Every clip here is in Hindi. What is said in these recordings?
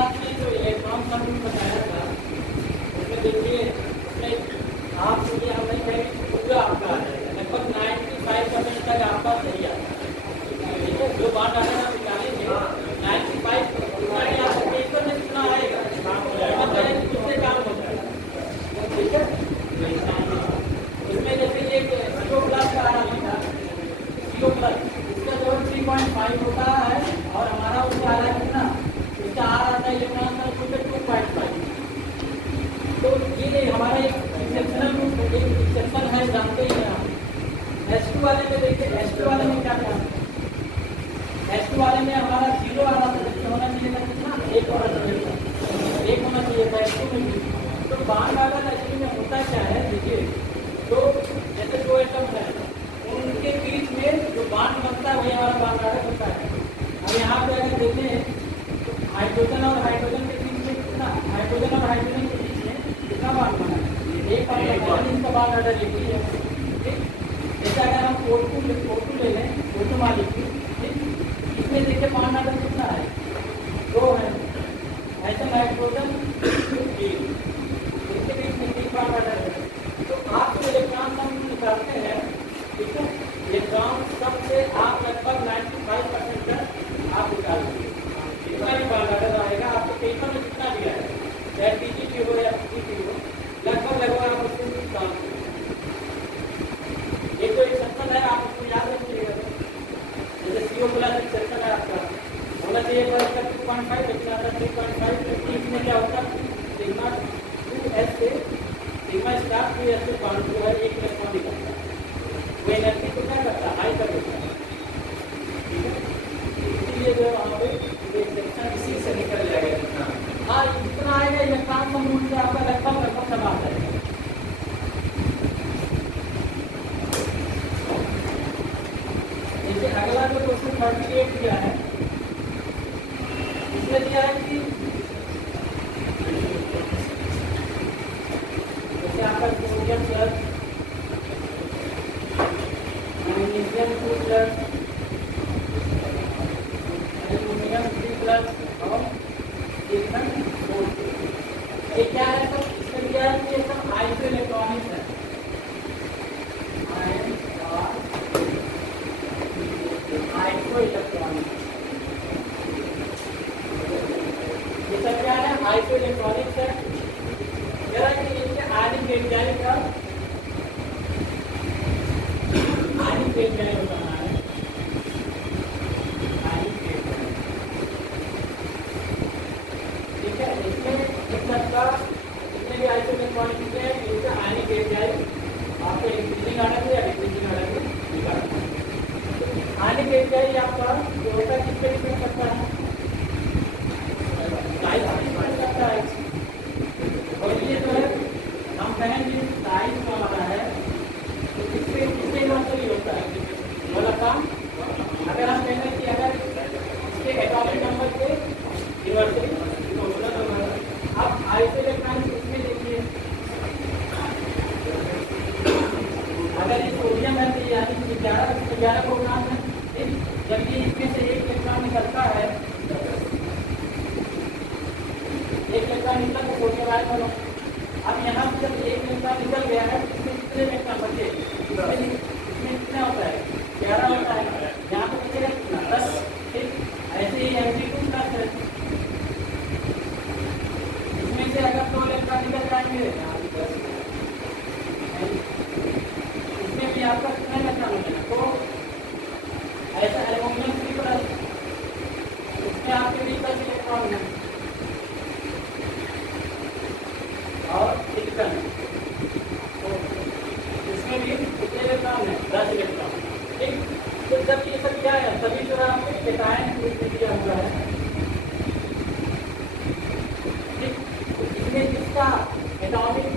आपने जो इलेक्ट्रॉन का रूल बताया था उसमें देखिए उसमें आप ये हम नहीं कहेंगे पूरा आपका है लगभग 95% तक आपका सही आता है। ठीक है, जो बात आगे आप निकालेंगे 95% उतना ही आपका पेपर में कितना आएगा मतलब उससे काम हो जाएगा। ठीक है, इसमें जैसे ये CO प्लस का आ रहा था CO प्लस इसका जो 3.5 होता है और हमारा उससे आ रहा है कितना इसका आ रहा था इलेक्ट्रॉन का कुछ 2.5। तो ये हमारा एक एक्सेप्शनल रूप एक एक्सेप्शन है जानते ही हैं आप। H2 वाले में देखिए H2 वाले में क्या था H2 वाले में हमारा 0 आ रहा था जबकि होना चाहिए था कितना 1 होना चाहिए था 1 होना चाहिए था H2 में भी। तो बांड आर्डर एक्चुअली में होता क्या है देखिए तो जैसे दो एटम है उनके बीच में जो बांड बनता है वही हमारा बांड आर्डर होता है। अब यहाँ पे अगर देखें तो हाइड्रोजन और हाइड्रोजन के बीच में कितना हाइड्रोजन और हाइड्रोजन के बीच में कितना बांड बना है एक बांड इसका बांड आर्डर एक ही है। ठीक, जैसे अगर हम O2 ले लें O2 मालिक्यूल इसमें देखिए बांड आर्डर कितना है 2 है। ऐसे नाइट्रोजन इसके बीच में 3 बांड आर्डर है। तो आप जो इलेक्ट्रॉन सम निकालते हैं ठीक है इलेक्ट्रॉन सम से आप लगभग 95% तक आप निकाल लीजिए कितना भी बांड आर्डर आएगा आपको पेपर में कितना दिया है चाहे PGP हो या PGP हो लगभग आप उसको काम ये तो एक सेक्शन है आप उसको याद रखिएगा। जैसे CO प्लस एक सेक्शन है आपका होना चाहिए पर इसका 2.5 लेकिन आता 3.5 इसमें क्या होता है सिग्मा 2s से सिग्मा स्टार 2s से बांड जो है एक इलेक्ट्रॉन निकलता है वो एनर्जी को क्या करता है हाई कर देता है। ठीक है, इसीलिए जो वहाँ पे एक सेक्शन इसी से निकल जाएगा जितना हाँ जितना आएगा इलेक्ट्रॉन समूह से आपका लगभग सब आ जाएगा। जैसे अगला जो क्वेश्चन 38 दिया है इसमें दिया है कि जैसे आपका sodium plus magnesium 2 plus aluminium 3 plus और सिलिकॉन 4। ये क्या है तो इसमें दिया है कि ये सब आइसो इलेक्ट्रॉनिक्स है आइसो इलेक्ट्रॉनिक्स ये सब क्या है आइसो इलेक्ट्रॉनिक्स है। जरा कि इनके आयनिक व्यंजन का आयनिक व्यंजन बताना है आयनिक व्यंजन। ठीक है, इसमें इस सबका जितने भी आइसो इलेक्ट्रॉनिक्स है इनका आयनिक व्यंजन आपको इंक्रीजिंग ऑर्डर में या डिक्रीजिंग ऑर्डर में निकालना है। आयनिक व्यंजन आपका जो होता है किसपे डिपेंड करता है साइज पे डिपेंड करता है। और ये जो है हम कहेंगे साइज का हमारा है तो किससे यूनिवर्सली होता है बोला काम। अगर हम कहेंगे कि अगर इसके एटॉमिक नंबर के यूनिवर्सली अब आइसो इलेक्ट्रॉनिक्स इसमें देखिए अगर ये सोडियम है तो यानी 11 प्रोग्राम है जबकि इसमें से एक इलेक्ट्रॉन निकलता है एक इलेक्ट्रॉन निकला तो सोडियम आयन बनो। अब यहाँ से जब एक इलेक्ट्रॉन निकल गया है तो इसमें कितने इलेक्ट्रॉन बचे इसमें कितना होता है 11 होता है यहाँ पे बचेगा कितना 10। ठीक, ऐसे ही Mg2 प्लस है इसमें से अगर 2 इलेक्ट्रॉन निकल जाएंगे इसमें भी आपका कितना इलेक्ट्रॉन मिलेगा तो ऐसा एल्यूमिनियम 3 प्लस इसमें आपके भी 10 इलेक्ट्रॉन है और सिलिकॉन तो इसमें भी कितने इलेक्ट्रॉन है 10 इलेक्ट्रॉन। ठीक, तो जब ये सब क्या है सभी जो है आपको कैटायन ग्रुप में दिया हुआ है। ठीक, तो इसमें जिसका एटॉमिक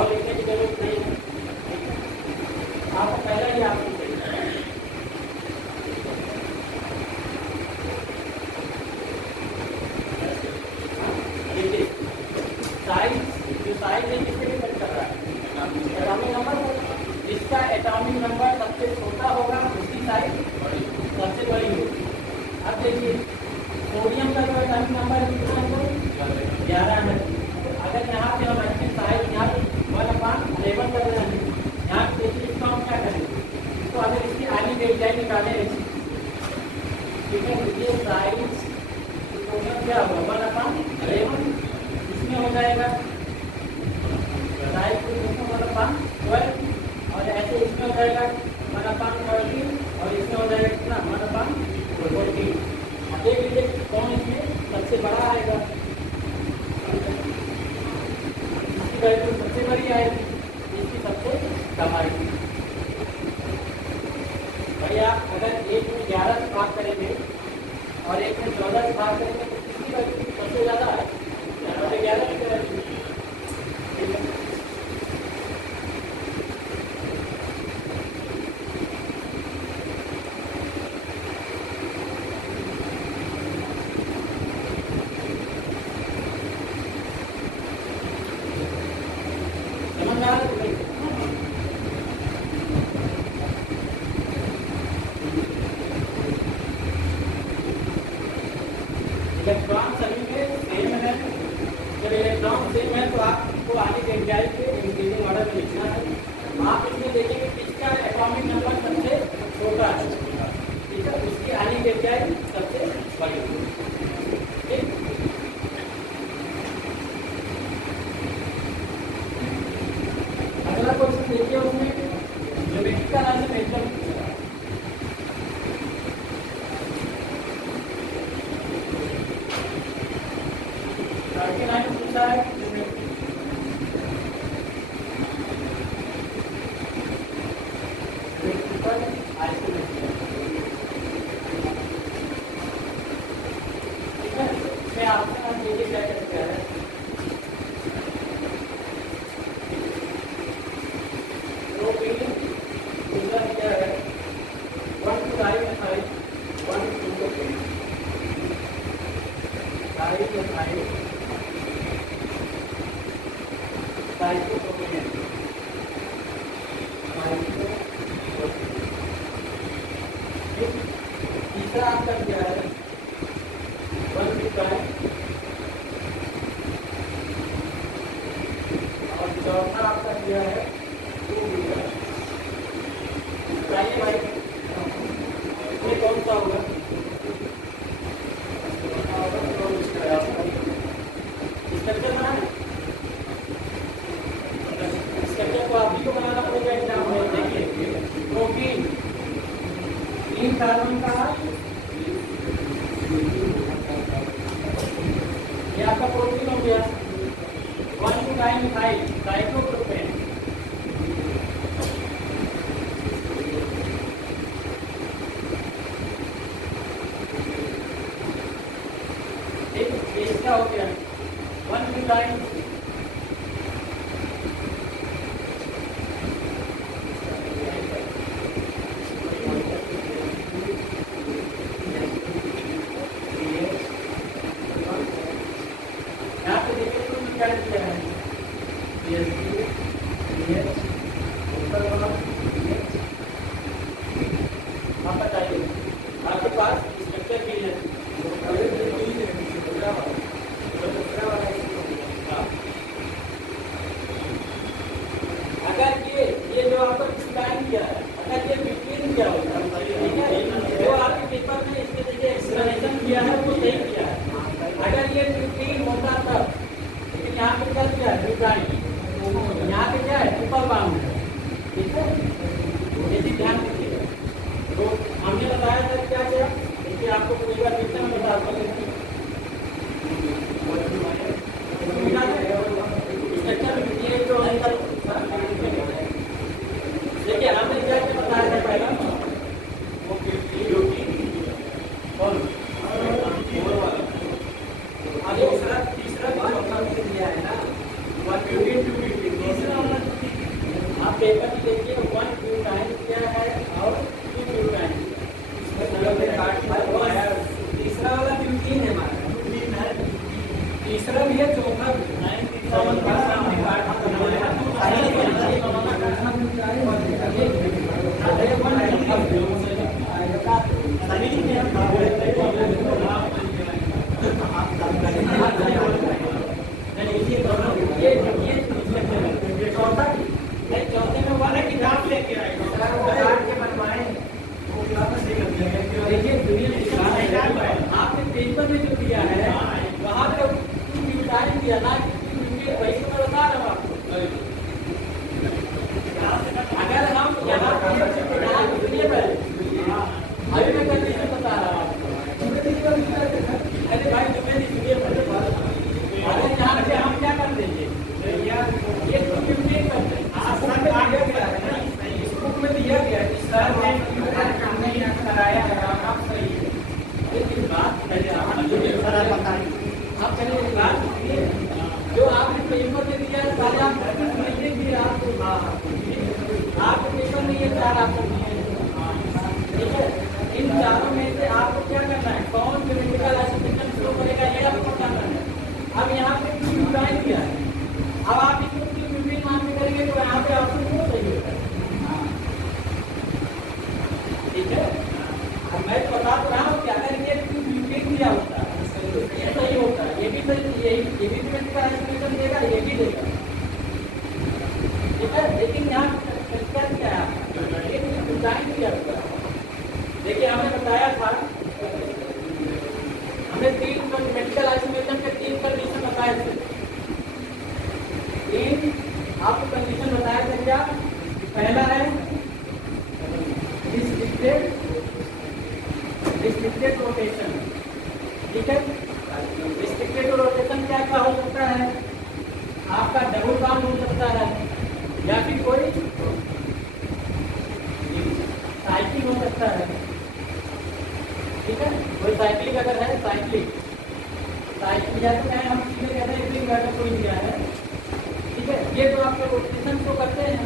और लिखने की जरूरत नहीं है, आपको पहले ही आपको चाहिए। देखिए साइज, जो साइज है किसके डिपेंड कर रहा है, एटॉमिक नंबर। जिसका एटॉमिक नंबर सबसे छोटा होगा उसकी साइज सबसे बड़ी होगी। अब देखिए सोडियम का जो एटॉमिक नंबर है कितना है, 11 है। अगर यहाँ पे हम ऐसे साइज यहाँ 1/11 कर रहे हैं, यहाँ पे देखिए इसका हम क्या करेंगे, तो अगर इसकी आगे की ऊंचाई निकालें ऐसी, ठीक है, ये साइज क्या होगा 1/11 इसमें हो जाएगा साइज 1/12 और ऐसे इसमें हो जाएगा 1/13 और इसमें हो जाएगा कितना 1/14। देख लीजिए कौन इसमें सबसे बड़ा आएगा, इसकी वैल्यू सबसे बड़ी आएगी, इसकी सबसे कम आएगी। भैया अगर एक में 11 से भाग करेंगे और एक में 14 से भाग करेंगे तो किसकी वैल्यू सबसे ज़्यादा है, 11 की वैल्यू। ठीक है, इलेक्ट्रॉन सभी में सेम है। जब इलेक्ट्रॉन सेम है तो आपको आगे के एंजाइम के इंक्रीजिंग ऑर्डर में लिखना है। आप इसमें देखेंगे किसका एटॉमिक नंबर सबसे छोटा है, ठीक है, उसकी आने के एंजाइम सबसे बड़ी है। ठीक, अगला क्वेश्चन देखिए, उसमें ज्योमेट्री का नाम से एकदम पूछा है तीसरा आपका क्या है 1 और चौथा आपका क्या है 2 बताइए भाई ये कौन सा होगा, स्ट्रक्चर बना स्ट्रक्चर को आप ही को बनाना पड़ेगा एग्जाम में। देखिए प्रोटीन 3 कार्बन का, ये आपका प्रोटीन हो गया। 1,2,9,5 साइक्लोप्रोपेन, ठीक, इसका हो गया 1,2,9 आप बताइए आपके पास स्ट्रक्चर की है, अगर ये जो आपको डिजाइन किया है, अगर ये 15 किया होता है, ठीक है, जो आपके पेपर में इसके देखिए एक्सप्लेनेशन किया है वो सही किया है। अगर ये 15 होता तब, लेकिन यहाँ पे क्या किया है डिजाइन, यहाँ पे क्या है ट्रिपल बाउंड है, ठीक है, यदि ध्यान दीजिएगा। तो हमने बताया था क्या क्या, देखिए आपको पूरी बार पिक्चर में बताता हूँ। देखिए हमने क्या क्या बताया था पहला, आगे तीसरा दिया है ना 115 215, तीसरा वाला पेपर में देखिए 1 ब्यूटाइन क्या है और 2 ब्यूटाइन। तीसरा वाला ब्यूटीन है हमारा, तीसरा भी है, चौथा भी चौथे में वाला किताब लेके आए के बनवाए देखिए दुनिया में आपने पेपर में जो दिया है वहाँ पे टाइम दिया ना, वही तो मैं बता रहा हूँ आपको। अगर हम यहाँ सुनिए पहले, अभी मैं कंडीशन बता रहा हूँ आपको। अरे भाई तुम्हें नहीं सुनिए पहले, अगर यहाँ से हम क्या कर देंगे, ये तो क्यों करते हैं बुक में दिया गया कि सर ने नहीं कराया आप सही है, लेकिन बात पहले आप पहले एक बात जो आपने पेपर में दिया है पहले आप समझिए कि आपको पेपर में ये 4 ऑप्शन दिए हैं, ठीक है। इन चारों में से आपको क्या करना है, कौन ज्योमेट्रिकल एसोसिएशन शो करेगा ये आपको करना है। अब यहाँ पे ब्यूटाइन दिया है, अब आप इसको ब्यूटीन मान के करेंगे तो यहाँ पे ऑप्शन वो सही होता है, ठीक है। अब मैं तो बता तो रहा हूँ कि अगर ये ब्यूटीन दिया होता है ये सही होता है, ये भी सही, ये भी का एस्टिमेशन देगा, ये भी देगा, ठीक है। लेकिन यहाँ क्या है डिजाइन किया हुआ है। देखिए हमने बताया था, हमने 3 मेडिकल आइसोलेशन के 3 कंडीशन बताए थे, 3 आपको कंडीशन बताए थे। क्या पहला है रिस्ट्रिक्टेड रोटेशन, ठीक है। रिस्ट्रिक्टेड रोटेशन क्या क्या हो सकता है, आपका डबल बाउंड हो सकता है या फिर कोई साइकिल हो सकता है, ठीक है। कोई साइकिलिंग अगर है, साइकिल जैसे मैं हम सीधे कहते हैं इतनी बैठक कोई दिया है, ठीक है। ये तो आपके रोटेशन को करते हैं,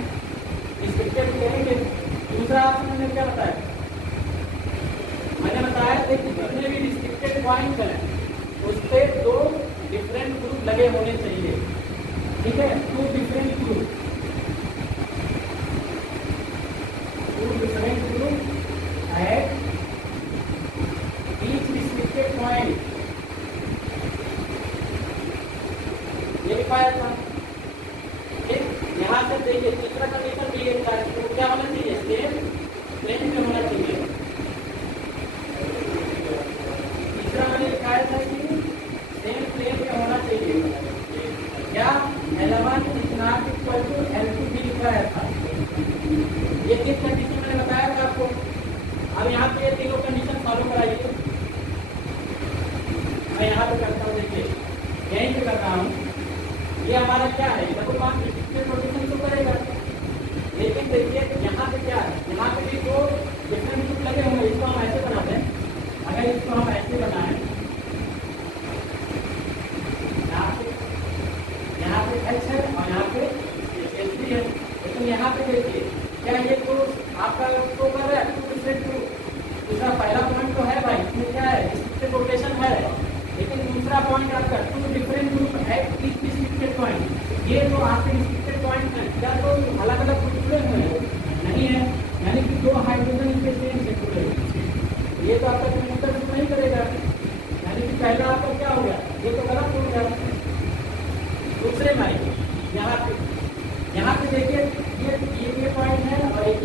रिस्ट्रिक्टेड करेंगे। दूसरा आपने मैंने क्या बताया, मैंने बताया था कि जितने भी रिस्ट्रिक्टेड पॉइंट हैं उस पर 2 डिफरेंट ग्रुप लगे होने चाहिए, ठीक है। 2 different group at each restricted point, ये लिखाया था, ठीक। यहाँ से देखिए तीसरा कंडीशन भी ये था, तो क्या होना चाहिए, सेम प्लेन में होना चाहिए। तीसरा मैंने लिखाया था कि सेम प्लेन में होना चाहिए, क्या L1 is not equal to L2 भी लिखाया था। ये 3 कंडीशन मैंने बताया था आपको। अब यहाँ पे ये तीनों कंडीशन फॉलो कराइए, मैं यहाँ पे करता हूँ, देखिए यहीं पे करता हूँ। ये हमारा क्या है, डबल बाउंड रिस्ट्रिक्टेड रोटेशन तो करेगा, लेकिन देखिए यहाँ पे क्या है, यहाँ पे भी 2 डिफरेंट ग्रुप लगे होंगे। इसको हम ऐसे बनाते हैं, अगर इसको हम ऐसे बनाएं, यहाँ पे H है और यहाँ पे H3 है, लेकिन यहाँ पे देखिए क्या ये तो आपका तो कर रहा है 2 डिफरेंट ग्रुप। दूसरा पहला पॉइंट तो है भाई, इसमें क्या है, रिस्ट्रिक्टेड रोटेशन है, लेकिन दूसरा पॉइंट आपका 2 डिफरेंट ग्रुप है, इस रिस्ट्रिक्टेड पॉइंट। ये तो आपके रिस्ट्रिक्टेड पॉइंट है, क्या तो अलग अलग ग्रुप जुड़े हुए हैं, नहीं है, यानी कि 2 हाइड्रोजन इसके सेम से जुड़े हुए, ये तो आपका कंडक्टर नहीं करेगा, यानी कि पहला आपका क्या हो गया, ये तो गलत हो गया। दूसरे में यहाँ पे देखिए ये पॉइंट है और एक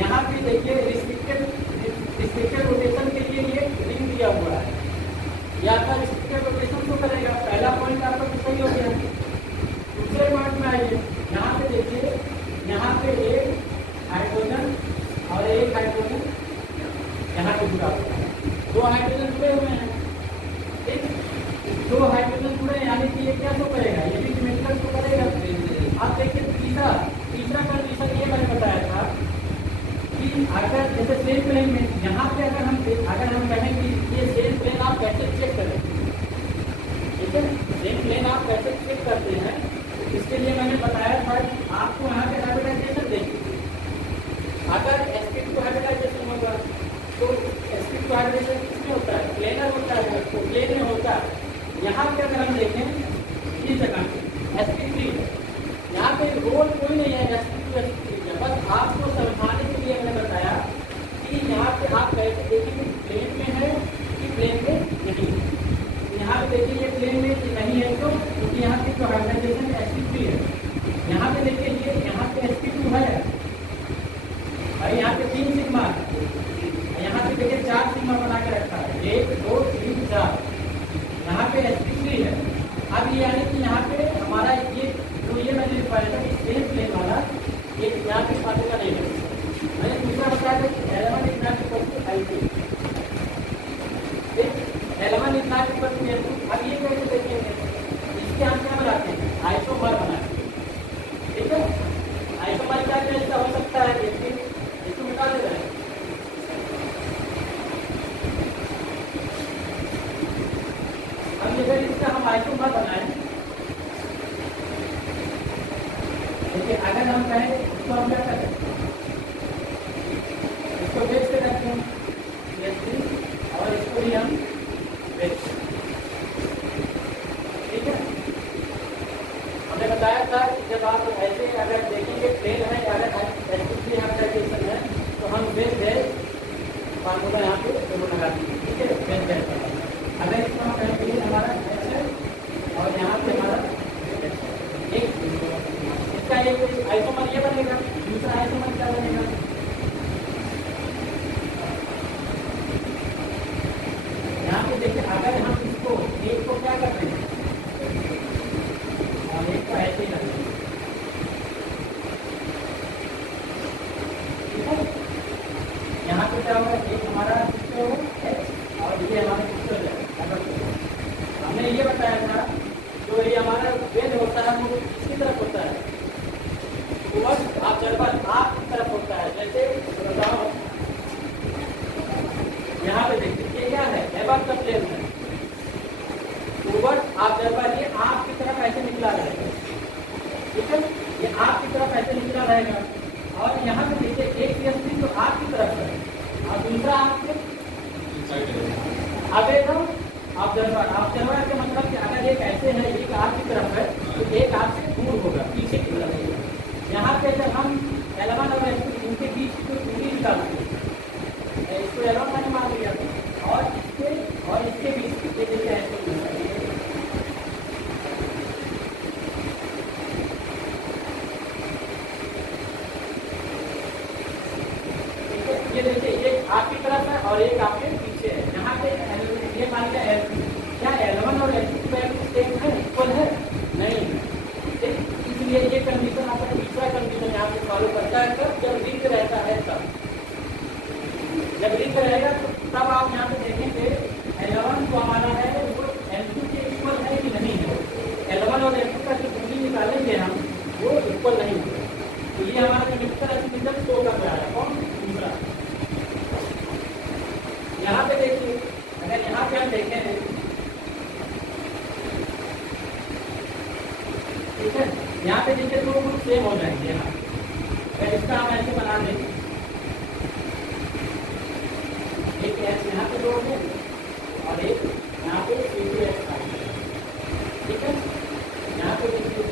यहाँ पे देखिए रिस्ट्रिक्टेड रोटेशन के लिए ये रिंग दिया हुआ है, या आपका रिस्ट्रिक्टेड रोटेशन तो करेगा, पहला पॉइंट आपका तो सही हो गया। दूसरे पॉइंट में आइए, यहाँ पे देखिए, यहाँ पे एक हाइड्रोजन और एक हाइड्रोजन यहाँ पे जुड़ा हुआ है, 2 हाइड्रोजन जुड़े हुए हैं, ठीक। 2 हाइड्रोजन जुड़े, यानी कि ये क्या तो करेगा, ये भी सिमेट्रिकल तो करेगा। अब देखिए तीसरा कंडीशन ये मैंने बताया था कि अगर जैसे सेम प्लेन में यहाँ पे अगर हम कहें कि ये सेम प्लेन आप कैसे चेक करें, ठीक है, सेम प्लेन आप कैसे चेक करते हैं, इसके लिए मैंने बताया था गोल कोई नहीं है sp2 sp3 का, बस आपको समझाने के लिए मैंने बताया कि यहाँ पे आप कैसे देखिए प्लेन में है कि प्लेन में नहीं है। यहाँ पे देखिए ये प्लेन में नहीं है क्योंकि यहाँ पे जो हाइब्रिडाइजेशन sp3 है। यहाँ पे देखिए ये यहाँ पे sp2 है और यहाँ पे 3 सिग्मा है, यहाँ पे देखिए 4 सिग्मा बना के रखा है, 1 2 3 4। यहाँ पे sp3 है। अब ये यानी कि यहाँ पे हमारा ये जो ये मैंने बताया था कि सेम प्लेन वाला ये यहाँ पे पाने का नहीं है। मैंने दूसरा बताया था कि L1 इतना L2, L1 इतना L2। अब ये कैसे देखेंगे, इसके हम क्या बनाते हैं, आइसोमर बनाते हैं, ठीक है। आइसोमर क्या कैसा हो सकता है, देखिए इसको मिटा दे रहे हैं। अब अगर इसका हम आइसोमर बनाए, देखिए अगर हम कहें इसको हम क्या करें, इसको बेच के रखते हैं और इसको भी हम बेच, ठीक है। हमने बताया था कि जब आप ऐसे अगर देखेंगे प्लेन है अगर sp3 हाइब्रिडाइजेशन है तो हम बेच है फार्मूला यहाँ पे दोनों लगा दीजिए, ठीक है। बेच है अगर इसको हम कहेंगे हमारा H है और यहाँ पे हमारा एक इसका एक आइसोमर ये बनेगा, दूसरा आइसोमर क्या बनेगा, यहाँ पे देखिए अगर हम इसको एक को क्या करते हैं और एक को ऐसे ही करते हैं, ठीक है। यहाँ पे क्या होगा, एक हमारा किससे होगा H और ये हमारा किससे हो जाएगा। हमने ये बताया था जो ये हमारा वेज होता है वो किसकी तरफ होता है, टुवर्ड्स ऑब्जर्वर आपकी तरफ होता है। जैसे बताओ यहाँ पे देखिए ये क्या है, एबव का प्लेन है, टुवर्ड्स ऑब्जर्वर ये आपकी तरफ ऐसे निकला रहेगा, ठीक है। ये आपकी तरफ ऐसे निकला रहेगा और यहाँ पे देखिए एक sp तो आपकी तरफ है और दूसरा आपके आगे था ऑब्जर्वर। ऑब्जर्वर का मतलब कि अगर एक ऐसे है एक आपकी तरफ है तो एक आपसे दूर होगा, पीछे की तरफ होगा। यहाँ पे जब हम L1 और L2 इनके बीच की जो दूरी निकालते हैं, इसको L1 मैंने मान लिया और इसके बीच ये देखिए ऐसे ये देखिए एक आपकी तरफ है और एक आपके पीछे है। यहाँ पे ये मान लिया L2, क्या L1 और L2 वैल्यू सेम है, इक्वल है, नहीं। इसलिए ये कंडीशन आपका तीसरा कंडीशन यहाँ पे फॉलो करता है तब जब रिंग रहता है, तब जब रिंग रहेगा तो तब आप यहाँ पे देखेंगे L1 जो हमारा है वो L2 के इक्वल है कि नहीं है। L1 और L2 का जो दूरी निकालेंगे हम वो इक्वल नहीं होगा, तो ये हमारा कंडक्टर एसिमिटर शो कर रहा है। कौन, दूसरा। यहाँ पे देखिए अगर यहाँ पे हम देखें, ठीक है, यहाँ पे देखिए दो ग्रुप सेम हो जाएंगे। यहाँ अगर इसका हम ऐसे बना दें, एक H यहाँ पे दो है और एक यहाँ पे C2H है, ठीक है। यहाँ पे देखिए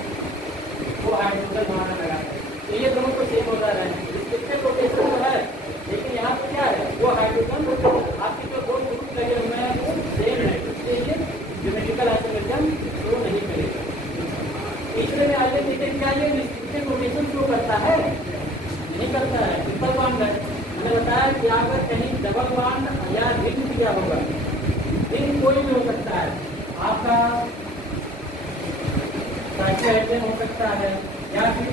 वो हाइड्रोजन हमारा लगा है तो ये दोनों को सेम होता रहा है, रिस्ट्रिक्टेड रोटेशन तो है लेकिन यहाँ पे क्या है वो हाइड्रोजन आपके जो दो ग्रुप लगे हुए हैं वो सेम है, इसलिए ये ज्योमेट्रिकल आइसोमेरिज्म शो नहीं करेगा। तीसरे में आइए देखें क्या ये रिस्ट्रिक्टेड रोटेशन शो करता है, नहीं करता है, ट्रिपल बॉन्ड है। मैंने बताया कि अगर कहीं डबल बॉन्ड या रिंग दिया होगा, रिंग कोई भी हो सकता है, आपका साइक्लोहेक्सेन हो सकता है या फिर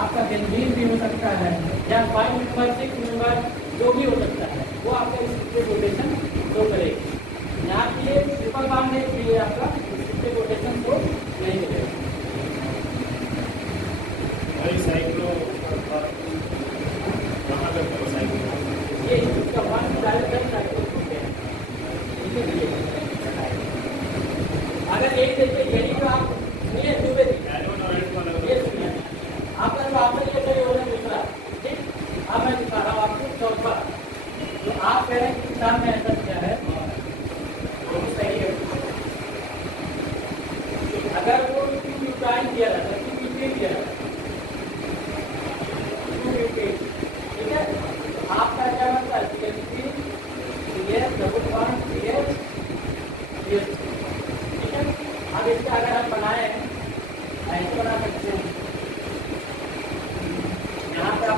आपका बेंजीन भी हो सकता है या 5 मेंबर 6 मेंबर जो भी हो सकता है, वो आपका रिस्ट्रिक्टेड रोटेशन शो करेगी। यहाँ के लिए ट्रिपल बॉन्ड है इसलिए आपका रिस्ट्रिक्टेड रोटेशन शो नहीं करेगा। ये इसका वन डायरेक्ट साइक्लो है, अगर एक देखिए यदि तो आप सुनिए सुबह ये सुनिए आपका जो आपका ये सही हो रहा है दूसरा, ठीक। अब मैं दिखा रहा हूँ आपको चौथा, जो आप कह रहे हैं कि किताब में ऐसा क्या है वो सही है। अगर वो न्यूट्राइन दिया रहता है, दिया रहता है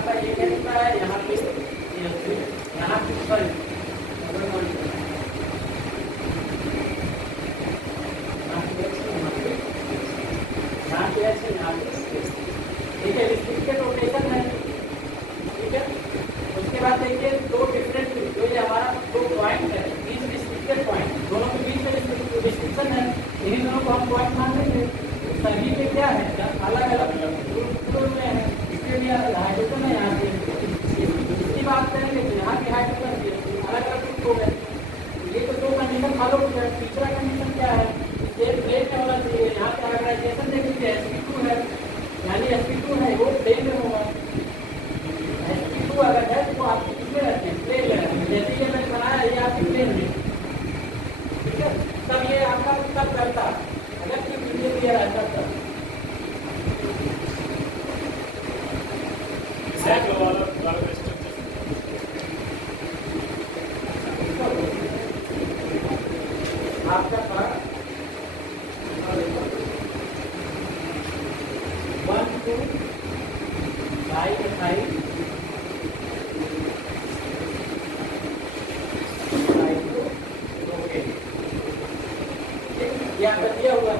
आपका ये कहता है यहाँ पे यहाँ पे सॉरी ठीक है, रिस्ट्रिक्टेड रोटेशन है। ठीक है, उसके बाद देखिए दो डिफरेंट जो ये हमारा दो पॉइंट है, बीच रिस्ट्रिक्टेड पॉइंट, दोनों के बीच में रिस्ट्रिक्शन है, इन्हीं दोनों को हम पॉइंट मान लेंगे। सभी पे क्या है, अलग अलग ग्रुप में है, इसके लिए हाइड्रोजन है यहाँ पे। इसकी बात करेंगे तो यहाँ की हाइड्रोजन अलग अलग ग्रुप हो गए। ये तो दो कंडीशन फॉलो हो गया। तीसरा कंडीशन क्या है, सेम प्लेन में होना चाहिए। यहाँ पे ऑर्गेनाइजेशन देख लीजिए, sp2 है, यानी sp2 है वो प्लेन में होगा। sp2 अगर है तो आपकी किसमें रहते हैं, प्लेन में रहते हैं। जैसे ये मैंने बनाया ये आपके प्लेन में, ठीक है। तब ये आपका तब करता अगर कि दिया रहता तब। आपका था 1 2 5 यहाँ पर दिया हुआ है।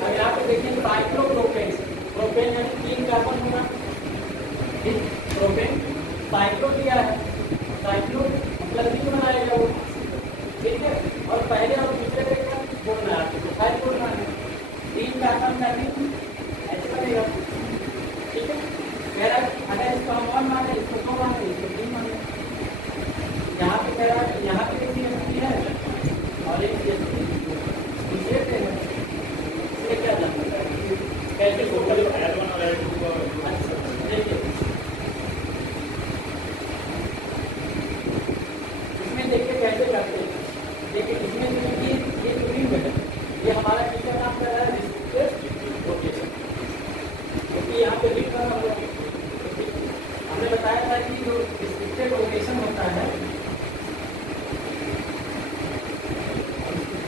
अब यहाँ पे देखिए साइक्लोप्रोपेन, प्रोपेन यानी 3 कार्बन होगा, प्रोपेन साइक्लो दिया है, साइक्लो मतलब भी बनाएगा वो, ठीक है। और पहले और दूसरे पे क्या बोलना है, तो साइड बोलना है, 3 कार्बन का भी ऐसे बनेगा, ठीक है। मेरा अगर इसको हम 1 माने, इसको 2 माने, इसको 3 माने। यहाँ पे कह रहा है, यहाँ पे देखिए है और एक दूसरे पे है, इसमें क्या जानना है कैसे टोटल L1 और L2 का। अच्छा देखिए इसमें देखिए कैसे करते हैं। देखिए इसमें जो ये ग्रीन है, ये हमारा किसका नाम कर रहा है, रिस्ट्रिक्टेड रोटेशन, क्योंकि यहाँ पे लिख रहा होगा। हमने बताया था कि जो रिस्ट्रिक्टेड रोटेशन होता है,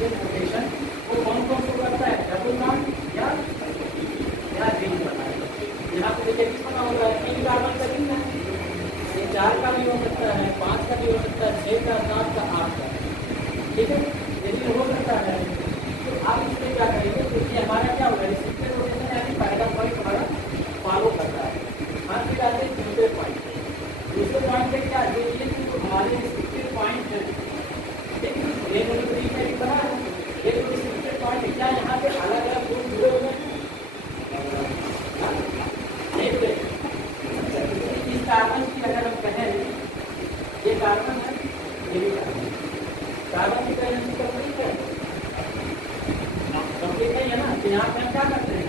रोटेशन वो कौन कौन से करता है, डबल बॉन्ड या रिंग करता है। यहाँ पे देखिए किस बना होगा, 3 कार्बन का रिंग है, ये 4 का भी हो सकता है, 5 का भी हो सकता है, 6 का, 7 का, 8 का, ठीक है। यदि हो सकता है तो आप इसमें क्या करेंगे, तो ये हमारा क्या होगा, रिस्ट्रिक्टेड रोटेशन यानी पहला पॉइंट हमारा फॉलो करता है। हम फिर आते हैं दूसरे पॉइंट पे। दूसरे पॉइंट पे क्या ये हमारे रिस्ट्रिक्टेड पॉइंट है, ठीक है। ये बना है, ये जो रिस्ट्रिक्टेड पॉइंट क्या यहाँ पे अलग अलग ग्रुप जुड़े हुए हैं, इस कार्बन की अगर हम कहें, ये कार्बन है, ये भी कार्बन की वैलेंसी कंप्लीट है, कंप्लीट नहीं है ना। तो यहाँ पे हम क्या करते हैं,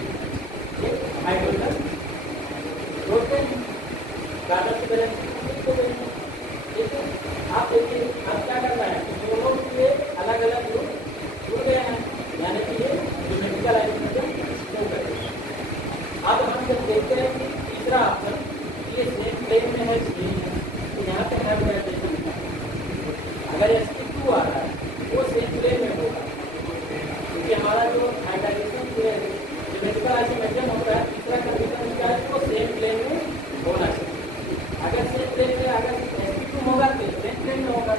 ये हाइड्रोजन जोड़ते हैं, कार्बन की वैलेंसी कंप्लीट हो गई, ठीक है। आप देखिए अब क्या करना है, दोनों के अलग अलग ग्रुप जुड़ गए हैं, यानी कि ये ज्योमेट्रिकल आइडेंटिटी शो करेगा। अब हम जब देखते हैं कि तीसरा ऑप्शन ये सेम प्लेन में है, तो यहाँ पे हाइब्रिडाइजेशन अगर sp2 आ रहा है वो सेम प्लेन में होगा, क्योंकि हमारा जो हाइब्रिडाइजेशन ज्योमेट्रिकल आइसोमेट्रिक होता है, तीसरा कंडीशन क्या है, वो सेम प्लेन में होना चाहिए। अगर सेम प्लेन में अगर sp2 होगा तो सेम प्लेन में होगा।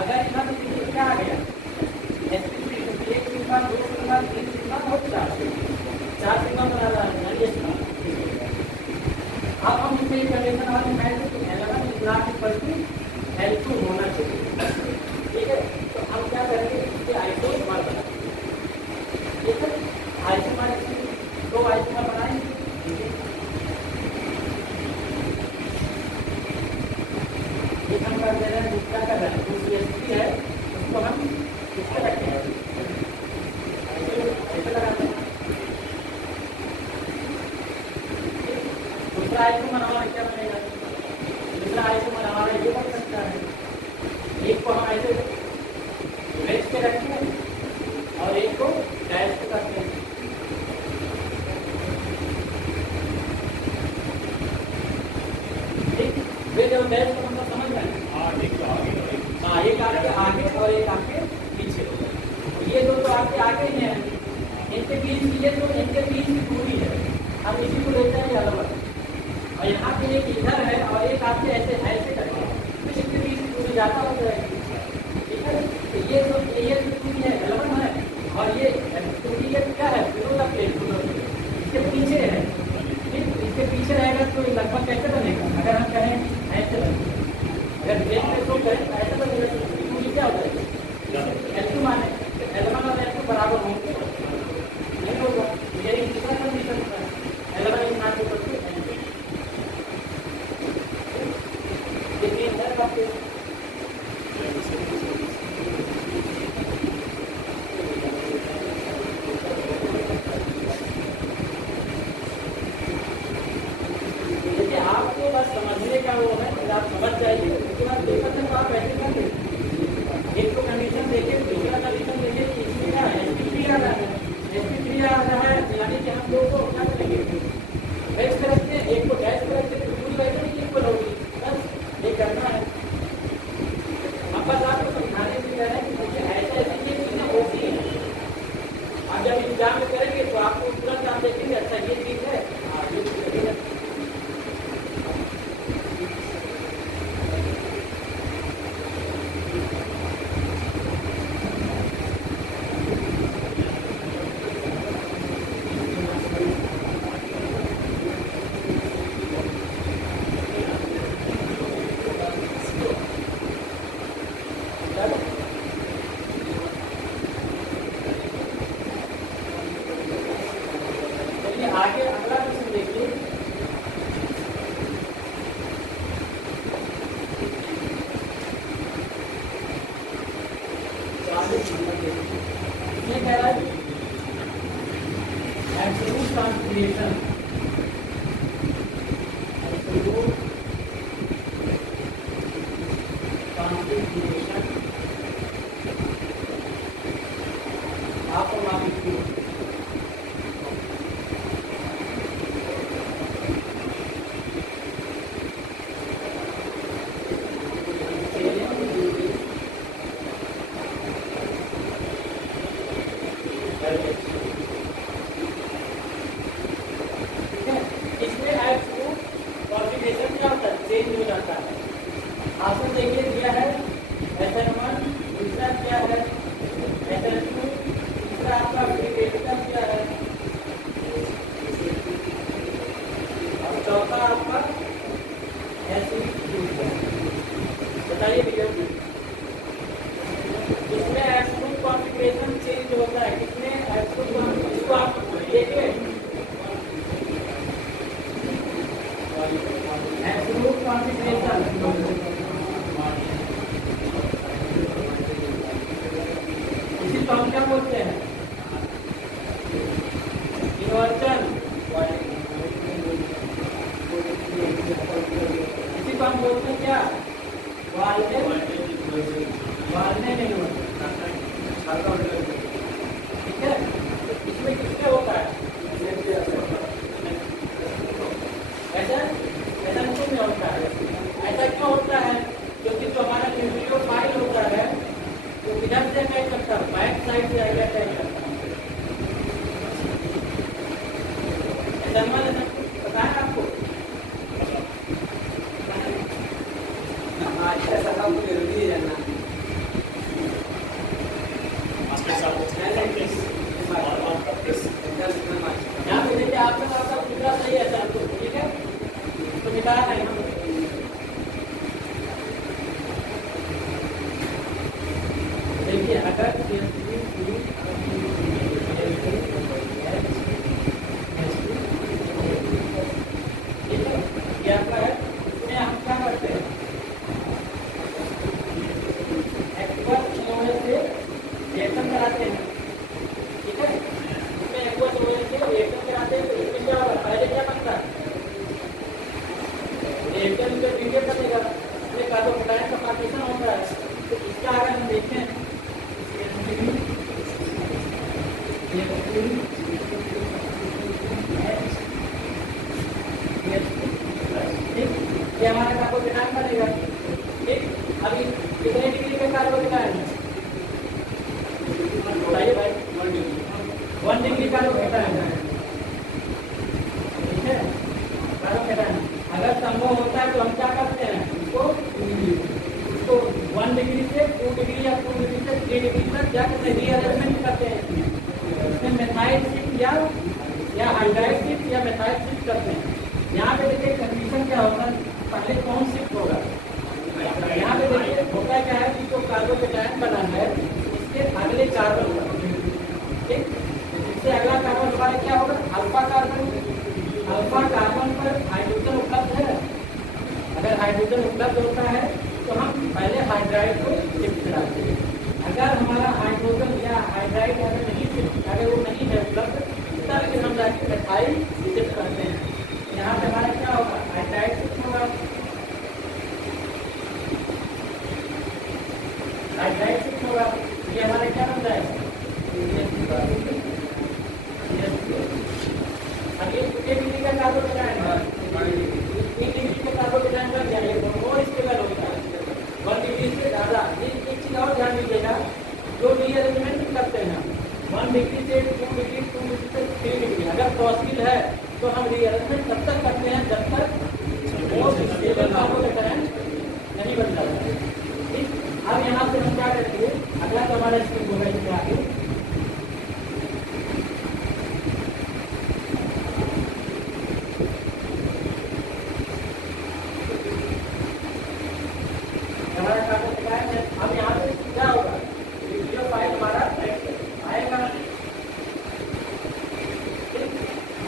अगर यहाँ पे क्या आ गया sp3, क्योंकि 1 सिग्मा 2 सिग्मा 3 सिग्मा और 4 सिग्मा बना रहा है, यानी अब हम इसमें कंडीशन वाले मैच तो L1 L2 होना चाहिए, ठीक है। तो हम क्या करेंगे, इसके आइसोमर बनाएंगे, ठीक है। आइसोमर दो आइसोमर बनाएंगे, ये हम कर दे रहे हैं, क्या कर रहे हैं, जो CH3 है उसको हम इसके रखते हैं, ऐसे लगाते हैं। दूसरा आइसोमर हमारा क्या बनेगा, दूसरा आइसोमर हमारा ये बन सकता है, एक को हम ऐसे वेज के रखते हैं और एक को डैश के करते हैं, ठीक। वेज और डैश को मतलब समझ रहे हैं, हाँ एक आपके आगे और एक आपके पीछे, ये दो तो आपके आगे ही हैं, इनके बीच की ये तो इनके बीच की दूरी है, हम इसी को लेते हैं अलग अलग, और यहाँ पे एक इधर है और एक आपके ऐसे ऐसे करके तो इसके बीच पूरी जाता हो जाएगी। ठीक है, तो ये जो दूरी है L1 है और ये दूरी ये क्या है बिलो द प्लेट, इसके पीछे है। ठीक, इसके पीछे रहेगा तो लगभग कैसे बनेगा, अगर हम कहें ऐसे बनेगा, अगर प्लेट पे शो करें तो ऐसे बनेगा तो दूरी क्या हो जाएगी L2 माने L1 और L2 बराबर होंगे नहीं होगा। यही दूसरा कंडीशन है L1 is not equal to L2। ये तीन है आपके देखिए आपको बस समझने का वो है, फिर आप समझ जाइए उसके बाद देखा तो आप ऐसे कर दें। एक तो कंडीशन देखिए, दूसरा कंडीशन देखिए कि इसमें क्या है SP3 आ रहा है, SP3 आ रहा है यानी कि हम लोग को क्या करेंगे डैश करेंगे, एक को डैश करेंगे तो पूरी वैसे नहीं इक्वल होगी, बस ये करना है। अब बस आपको समझाने के लिए कह रहे हैं कि देखिए ऐसे ऐसे ये चीज़ें होती हैं। आप जब एग्जाम में करेंगे तो आपको तुरंत आप देखेंगे अच्छा ये चीज़ है, हाँ ये चीज़ है। चलिए आगे अगला क्वेश्चन देखिए। ये कह रहा है एब्सोल्यूट कॉन्फिगरेशन, एब्सोल्यूट कॉन्फिगरेशन आप और आप लिखिए इसमें एब्सोल्यूट कॉन्फिगरेशन क्या होता है, चेंज हो जाता है। आपको देखिए दिया है SN1, दूसरा क्या है SN2, तीसरा आपका प्रीडेटर क्या है और चौथा आपका SN3 है। बताइए भैया इसमें एब्सोल्यूट कॉन्फिगरेशन चेंज होता है, कितने एब्सोल्यूट, इसको आप देखिए एब्सोल्यूट कॉन्फिगरेशन इसी को हम क्या बोलते हैं इन्वर्जन, इसी को हम बोलते हैं क्या वाल्डेन इन्वर्जन। ठीक है, इसमें किसमें होता है ऐसा टू में होता है। ऐसा क्यों होता है, क्योंकि जो हमारा न्यूक्लियोफाइल होता है तो किधर से अटैक करता है, बैक साइड से अटैक करता है। पता है आपको ऐसा आपको जरूरी है ना यहाँ पे देखिए आपका पूरा सही है सर, ठीक है तो मिटा है। देखिए अगर ये आपका है, इसमें हम क्या करते हैं एक्वस ओएच से रिएक्शन कराते हैं। ठीक है, इसमें एक्वस ओएच से रिएक्शन कराते हैं तो इसमें क्या होगा, पहले क्या बनता है रिएक्शन में मीडियम बनेगा, इसमें कार्बोकेटायन का फॉर्मेशन होता है। तो इसका अगर हम देखें ये हमारा कार्बोकेटायन बनेगा। ठीक, अभी कितने डिग्री में कार्बोकेटायन है बताइए भाई, 1 डिग्री कार्बोकेटायन है। ठीक है, कार्बोकेटायन अगर 2 डिग्री या 2 डिग्री से 3 डिग्री तक जाकर रीअरेंजमेंट करते हैं। इसमें मेथाइल शिफ्ट या हाइड्राइड शिफ्ट या मेथाइल शिफ्ट करते हैं। यहाँ पे देखिए कंडीशन क्या होगा, पहले कौन शिफ्ट होगा। यहाँ पे देखिए होता क्या है कि जो कार्बोकेटायन बना है इसके अगले कार्बन पर, ठीक, इससे अगला कार्बन हमारा क्या होगा, अल्फा कार्बन। अल्फा कार्बन पर हाइड्रोजन उपलब्ध है। अगर हाइड्रोजन उपलब्ध होता है तो हम पहले हाइड्राइड को शिफ्ट कराते हैं। अगर हमारा हाइड्रोजन या हाइड्राइड अगर वो नहीं है उपलब्ध तब फिर हम जाके मेथाइल शिफ्ट करते हैं। यहाँ पे हमारा क्या होगा, हाइड्राइड शिफ्ट होगा, हाइड्राइड शिफ्ट होगा। ये हमारा क्या बन जाएगा, अब ये कितने डिग्री का कार्बोकेटायन है, 3 डिग्री का कार्बोकेटायन बन जाएगा, और स्टेबल होता है 1 डिग्री से ज़्यादा। एक चीज़ और ध्यान दीजिएगा, जो रीअरेंजमेंट करते हैं 1 डिग्री से 2 डिग्री, 2 डिग्री से 3 डिग्री, अगर पॉसिबल है तो हम रीअरेंजमेंट तब तक करते हैं जब तक वो स्टेबल कार्बोकेटायन नहीं बन जाता। ठीक, अब यहाँ से हम क्या करेंगे, अगला तो हमारा स्टेप होगा इसके आगे। हमारा कार्बोकेटायन है, अब यहाँ पे क्या होगा, वीडियो फाइल हमारा आएगा।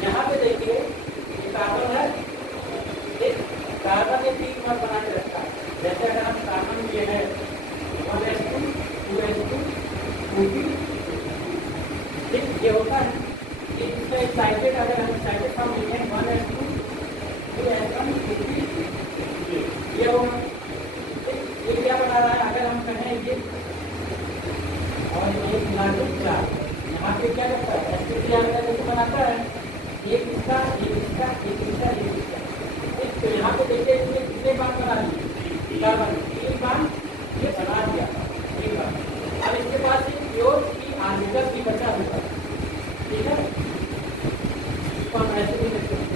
यहाँ पे देखिए कार्बन है, एक कार्बन ने 3 बार बना के रखा है। जैसे अगर हम कार्बन लिए है 1s2 2s2 2p, ठीक, ये होता है कि इसमें एक्साइटेड, अगर हम एक्साइटेड फॉर्म लिखें 1s2 2s1 2p, ये होगा। ये क्या बना रहा है, अगर हम कहें ये और ये मिला के 4, यहाँ पे क्या करता है, एसपीसीआर का जैसे बनाता है, एक इसका, एक इसका, एक इसका, एक इसका। तो यहाँ पे देखिए इसने कितने बार बना दिए, कार्बन 3 बार ये बना दिया, 3 बार। अब इसके पास एक प्योर की आर्टिकल भी बचा हुआ है, ठीक है, इसको हम ऐसे भी लिख सकते हैं।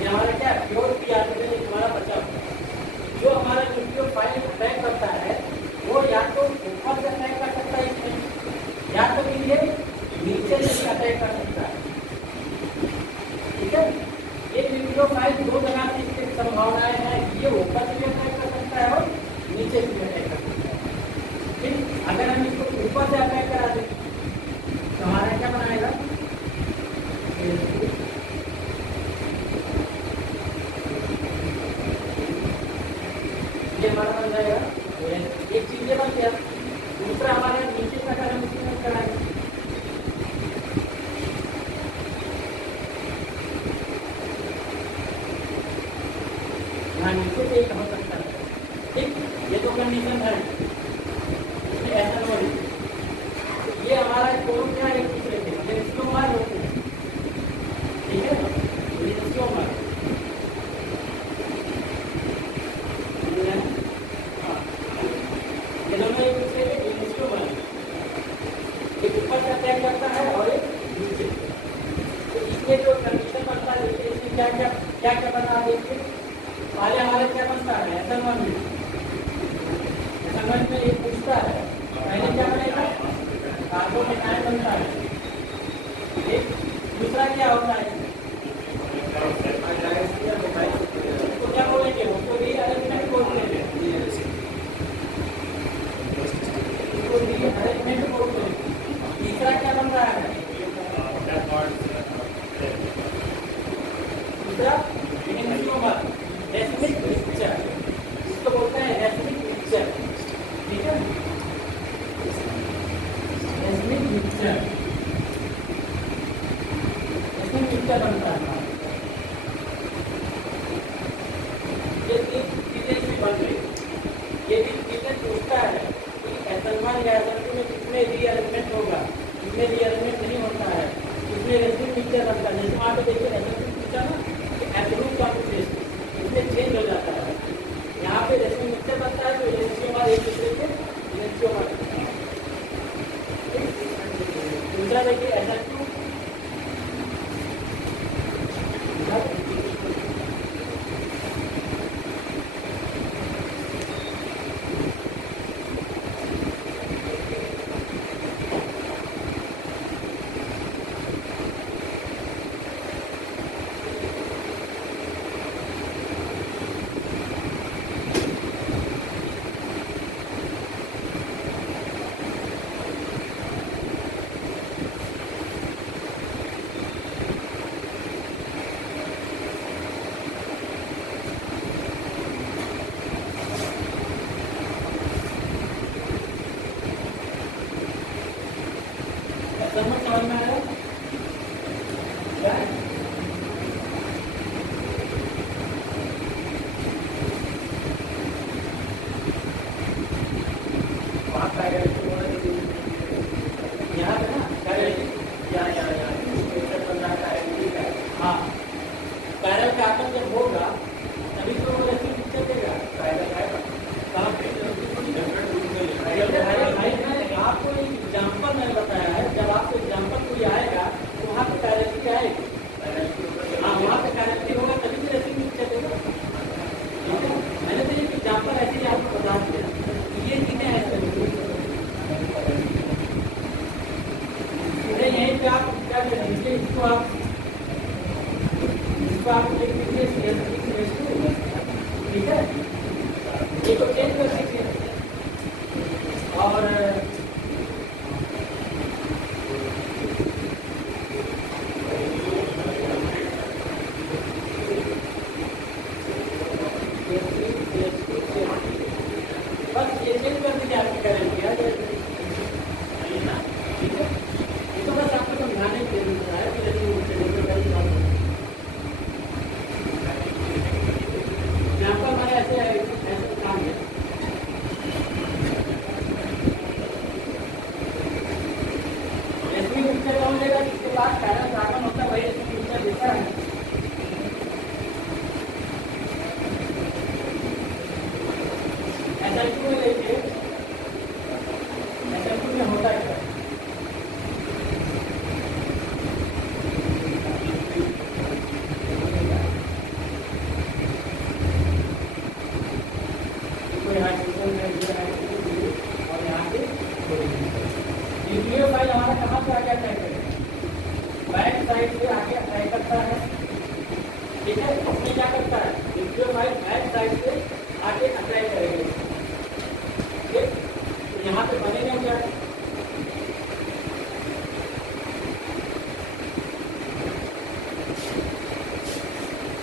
हमारा क्या प्योर पी आर्टिकल हमारा बचा हुआ है। जो हमारा न्यूक्लियोफाइल अटैक करता है वो या तो ऊपर से अटैक कर सकता है इसमें, या तो फिर ये नीचे से अटैक कर सकता है, ठीक है। ये न्यूक्लियोफाइल 2 जगह से इसकी संभावनाएं हैं, ये ऊपर से भी अटैक कर सकता है और नीचे से भी अटैक कर सकता है। ठीक, अगर हम इसको ऊपर से अटैक करा दें तो हमारा क्या बनाएगा, ये हमारा बन जाएगा। एक चीज ये बन गया, दूसरा हमारा नीचे का अगर हम इसमें कराएंगे, यहाँ नीचे से एक हो सकता है, ठीक, ये तो कंडीशन है, इसमें ऐसा हो रही है। ये हमारा दोनों क्या एक दूसरे के रेसियोमर होते हैं, ठीक है, रेसियोमर दोनों एक दूसरे के रेसियोमर, एक ऊपर से अटैक करता है और एक नीचे। तो इसमें जो कंडीशन बनता है, इसमें क्या क्या क्या क्या बना देखिए, पहले हमारे क्या बनता है, SN1 में एक पूछता है, पहले क्या बनेगा, कार्बोकेटायन बनता है, एक दूसरा क्या होता है, उसको क्या बोलेंगे, उसको रीअरेंजमेंट बोलते हैं, उसको रीअरेंजमेंट बोलते हैं। तीसरा क्या बन रहा है, दूसरा रेसियोमर, रेसिमिक मिक्सचर, इसको बोलते हैं रेसिमिक मिक्सचर, ठीक है, रेसिमिक मिक्सचर, रेसिमिक मिक्सचर बनता है। ये 3 चीजें भी बन रही, ये भी चीजें पूछता है कि SN1 या SN2 में कितने रीअरेंजमेंट होगा, कितने रीअरेंजमेंट नहीं होता है, कितने रेसिमिक मिक्सचर बनता है। जैसे वहाँ पे देखिए SN2 पूछा ना कि एब्सोल्यूट कॉन्सेंट्रेशन इसमें चेंज हो जाता है, यहाँ पे रेसिमिक मिक्सचर बनता है तो रेसियोमर एक दूसरे के रेसियोमर, एग्जाम्पल ऐसे ही आपको बता दिया, ये चीजें ऐसे होती हैं। यहीं पे आप क्या करेंगे, इसको आप लिख दीजिए, ठीक है, ये तो चेंज कर सकते हैं। और बस ये चेंज कर दीजिए, आपकी करेंगे यार, ठीक है। ये तो बस आपको समझाने के लिए है कि यदि आपका हमारे ऐसे काम है। इसमें पिक्चर कौन देगा, जिसके पास पैरल ड्रैगन होता है वही इसमें पिक्चर देता है। SL2 में देखिए, SL2 में होता क्या है, और यहाँ से न्यूक्लियोफाइल हमारा कहाँ से आगे अटैक करेगा, बैक साइड से आगे अटैक करता है, ठीक है। इसमें क्या करता है, न्यूक्लियोफाइल बैक साइड से आगे अटैक करेंगे, ठीक। तो यहाँ पे बनेगा क्या,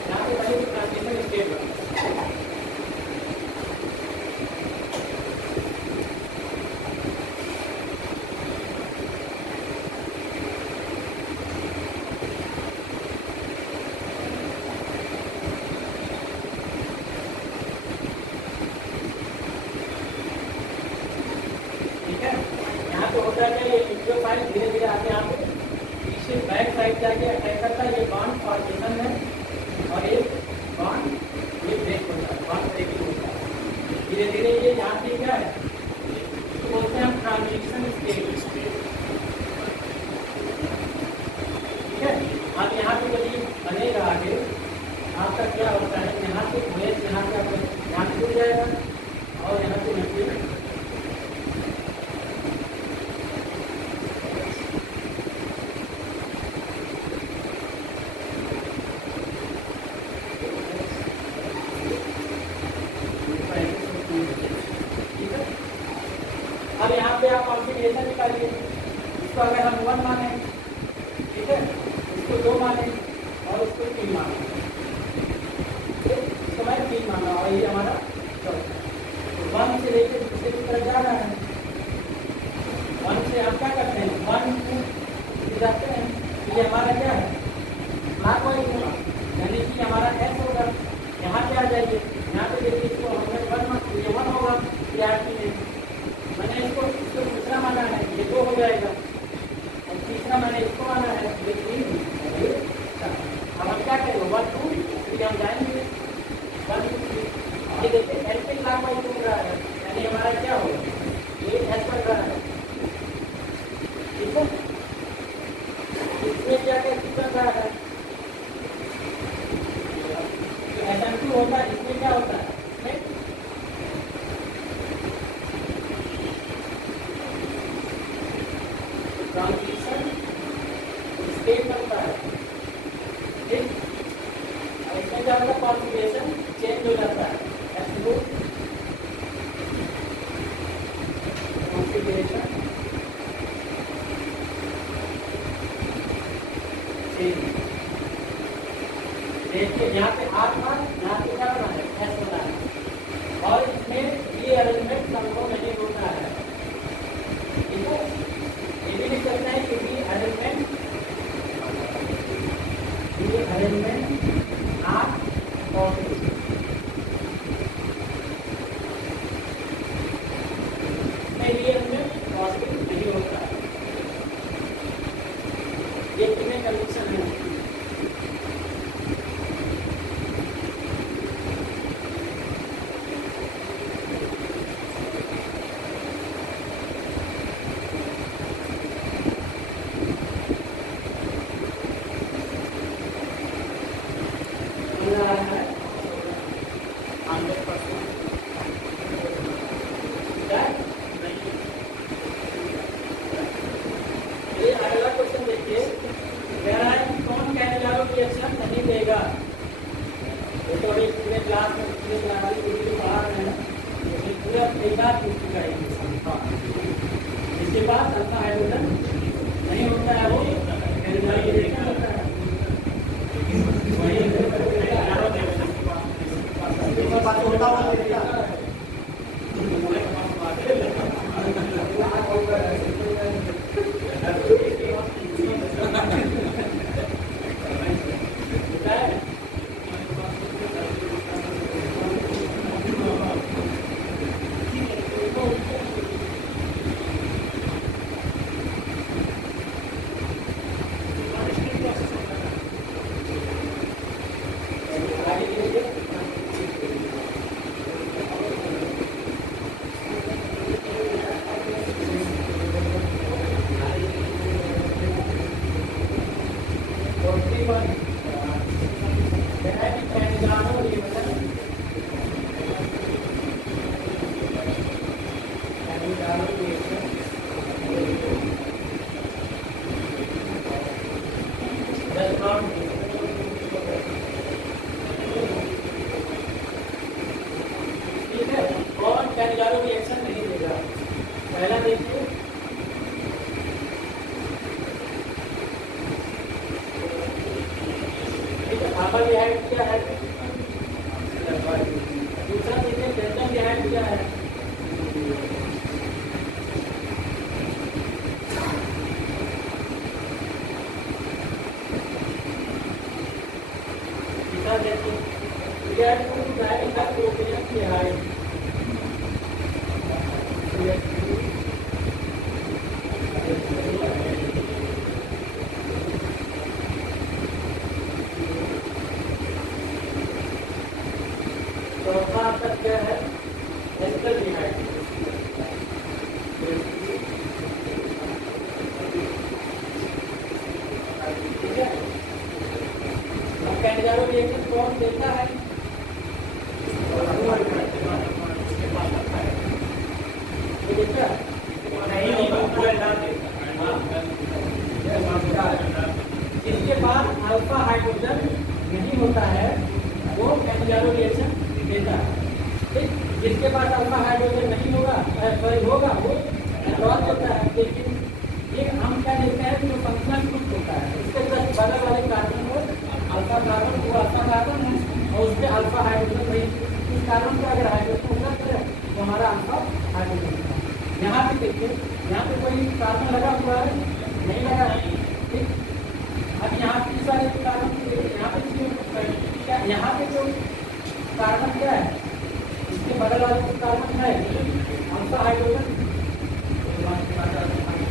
यहाँ पे बनेगी ट्रांजिशन स्टेट। यहाँ पे होता है ये न्यूक्लियोफाइल धीरे धीरे आके यहाँ पे पीछे बैक साइड जाके अटैक करता है, ये बॉन्ड फॉर्मेशन है, और एक बॉन्ड ये ब्रेक होता है, बॉन्ड ब्रेकिंग होता है धीरे धीरे। ये यहाँ पे क्या है, इसको बोलते हैं हम ट्रांजिशन स्टेट, ठीक है। अब यहाँ पे जब ये बनेगा आगे, आपका क्या होता है, यहाँ से वेज यहाँ से यहाँ से जुड़ जाएगा, और यहाँ से न्यूक्लियो अब यहाँ पे आप कॉन्फ़िगरेशन निकालिए, इसको अगर हम 1 माने, ठीक है, इसको 2 माने और इसको 3 माने, इसको मैं 3 माना और ये हमारा 1 से लेकर दूसरे की तरफ जा रहा है। 1 से आप क्या करते हैं, 1 2 जाते हैं, ये हमारा क्या है, क्लॉकवाइज होगा, यानी कि हमारा S होगा। यहाँ पे आ जाइए, यहाँ पे देखिए, इसको हमने 1 होगा, मैंने इसको दूसरा माना है, ये 2 हो जाएगा, और तीसरा मैंने इसको माना है, ये 3, ये 4। अब हम क्या करेंगे, 1 2 3 हम जाएंगे, 1 2 3। ये देखिए एंटी क्लॉकवाइज घूम रहा है, यानी हमारा क्या होगा, ये S बढ़ रहा है, ठीक है। इसमें क्या चल रहा है, SN2 होता है, इसमें क्या होता है, ट्रांजिशन स्टेट बनता है, ठीक। और इसमें क्या होता है, कॉन्फ़िगरेशन चेंज हो जाता है, एब्सोल्यूट कॉन्फ़िगरेशन चेंज। देखिए यहाँ पे R था, यहाँ पे क्या बना है, S बना है, और इसमें रीअरेंजमेंट संभव नहीं होता है, ठीक है। ये भी लिख सकते हैं कि रीअरेंजमेंट R पॉजिटिव, में रीअरेंजमेंट पॉजिटिव नहीं होता है, ये कितने कंडीशन है। रहा है 100%। मजेदार टूट चुका है इसके पास अल्फा हाइड्रोजन नहीं होता है वो कैटेगरी रिएक्शन होता है रिएक्शन नहीं देगा पहला देखिए आपका रिएक्ट क्या है दूसरा देखिए डेल्टा रिएक्ट क्या है तीसरा देखिए रिएक्ट को डायरेक्ट का प्रोपेन की हाइट चौथा तक क्या है एल्कल डिहाइड ठीक है अब कैटेगरी रिएक्शन कौन देता है जिसके पास अल्फा हाइड्रोजन नहीं होता है वो कैटेगरी रिएक्शन देता है ठीक जिसके पास अल्फा हाइड्रोजन नहीं होगा सॉरी होगा वो एल्कोहल देता है लेकिन ये हम क्या देखते हैं जो फंक्शनल ग्रुप होता है उसके जस्ट बगल वाले कार्बन को अल्फा कार्बन वो अल्फा कार्बन है और उसके अल्फा हाइड्रोजन नहीं उस कार्बन को अगर हाइड्रोजन होगा तो हमारा अल्फा हाइड्रोजन होगा यहाँ पे देखिए यहाँ पे कोई कार्बन लगा हुआ है नहीं लगा है ठीक अब यहाँ पे इस वाले कार्बन यहाँ पे क्या यहाँ पे जो कार्बन क्या है इसके बगल वाले जो कार्बन है अल्फा हाइड्रोजन